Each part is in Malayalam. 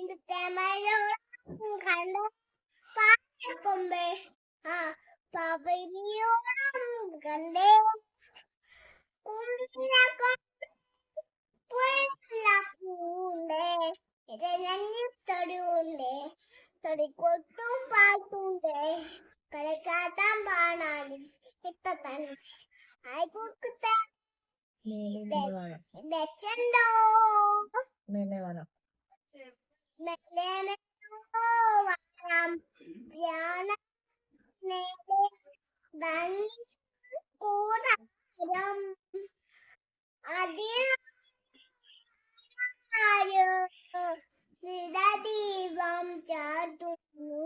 இந்த தேமையோட கண்ட பாம்பே பாவையோட கண்டே തൊടിയുണ്ടേ തൊടിക്കൊത്തും പാട്ടുണ്ടേ കളിക്കാട്ടാൻ പാടാൻ ഇത്തത്തണ്ട് ആയിക്കോട്ടെ ദച്ചണ്ടോ മേലെ വരാം ധ്യാന ഭംഗി കൂടം ദീപം ചാർത്തുന്നു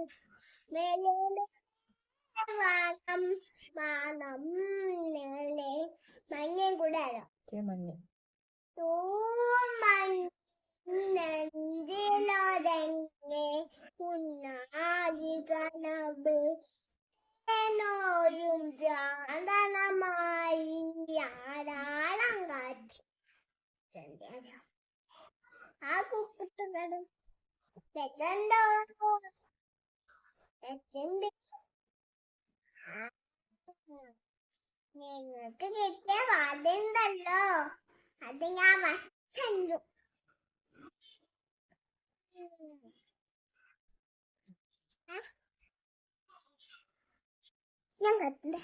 മേലെ വാണം മാനം നേളെ മഞ്ഞൻ കൂടാലോ നെഞ്ചിലൊരങ്ങെ ഉന്നാലി കനവ് എന്നോരും ഭ്രാന്തനമായി ആരാളം കാറ്റ് ആ കുക്കുട്ടുകളും രച്ചണ്ടോ രച്ചുണ്ട് നിങ്ങൾക്ക് കിട്ടിയ വാദ്യണ്ടല്ലോ അത് ഞാൻ വച്ചു ഞാൻ കണ്ടേ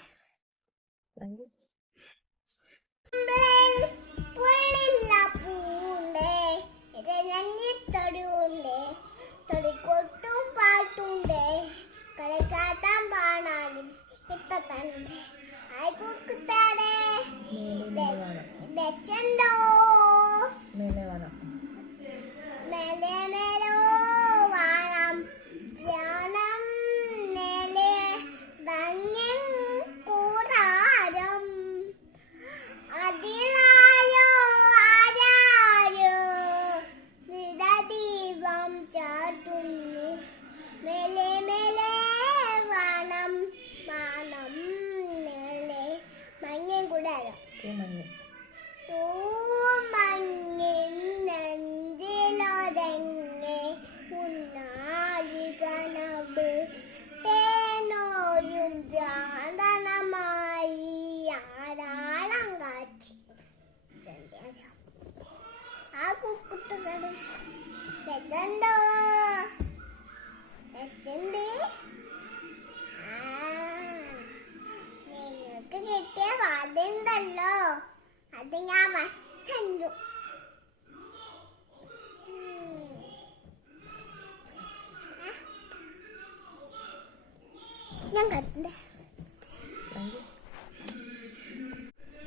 പുള്ളില്ല പൂണ്ടേ തൊടിയുണ്ടേ തൊടിക്കൊത്തും പാട്ടുണ്ടേ കളിക്കാട്ടാൻ പാടാൻ ഇത്തത്തണ്ട് ആയിക്കോട്ടെ ദച്ചണ്ടോ മേലെ മേലോ വാണം ധ്യാനം നേലെ ഭംഗൻ കൂടാരം അതിനായോ ആരായോ ദീപം ചാർത്തുന്നു മേലെ മേലെ വാണം മാനം നേലെ മഞ്ഞൻ കൂടാരം മഞ്ഞിൻ നെഞ്ചിലൊരങ്ങെ ഉന്നാലി കനവ് തേനോയും ഭ്രാന്തനമായി ആരാളം കാറ്റ് ആ കുക്കുട്ടുകള് രച്ചണ്ടോ രച്ചുണ്ട് നിങ്ങൾക്ക് കിട്ടിയ വാദ്യണ്ടല്ലോ അത് ഞാൻ വച്ചു ഞാൻ കണ്ടേ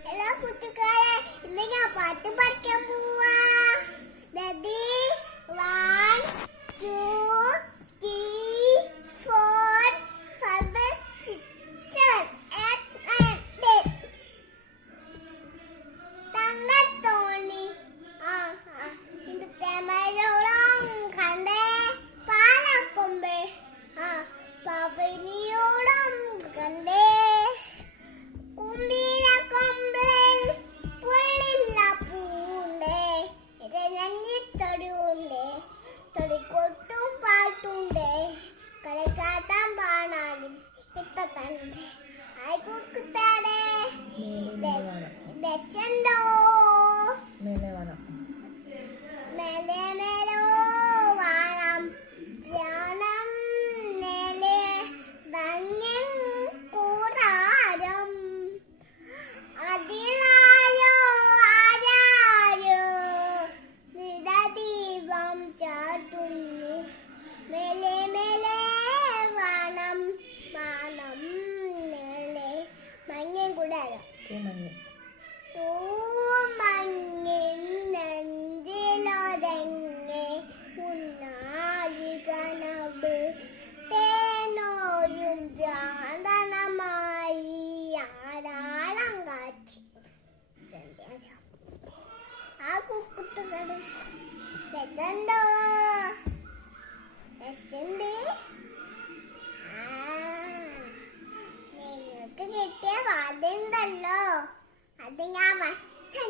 ഹലോ കുട്ടിക്കാരെ ഇന്ന് ഞാൻ പാട്ട് പഠിക്കാൻ പോവാ Ready? 1, 2, 3, 4, 5, 6, 7, 8, 9, 10. തങ്കത്തോണി ഇത് തെമലോളം കണ്ടേ പാലക്കൊമ്പേ പവനിയോളം കണ്ടേ കുമ്പില കൊമ്പിൽ പുള്ളില്ല പൂണ്ടേ തൊടിയുണ്ടേ തൊടിക്കൊത്തും പാട്ടുണ്ടേ കളിക്കാട്ടാൻ പാടാൻ ഇത്തത്തണ്ട് ആയിക്കോട്ടെ ദച്ചണ്ടോ മേലെ മേലോ വാണം ധ്യാനം നേലെ ഭംഗൻ കൂടാരം അതിനായോ ആരായോ ദീപം ചാർത്തുന്നു മേലെ മേലെ വാണം മാനം നേലെ മഞ്ഞൻ കൂടാരം മഞ്ഞിൻ നെഞ്ചിലൊരങ്ങെ ഉന്നാലി കനവ് തേനോയും ഭ്രാന്തനമായി ആരാളം കാറ്റ് ആ കുക്കുട്ടുകള് രച്ചണ്ടോ രച്ചുണ്ട് നിങ്ങൾക്ക് കിട്ടിയ വാദ്യണ്ടല്ലോ അത് ഞാൻ വച്ചു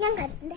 ഞാൻ കണ്ടേ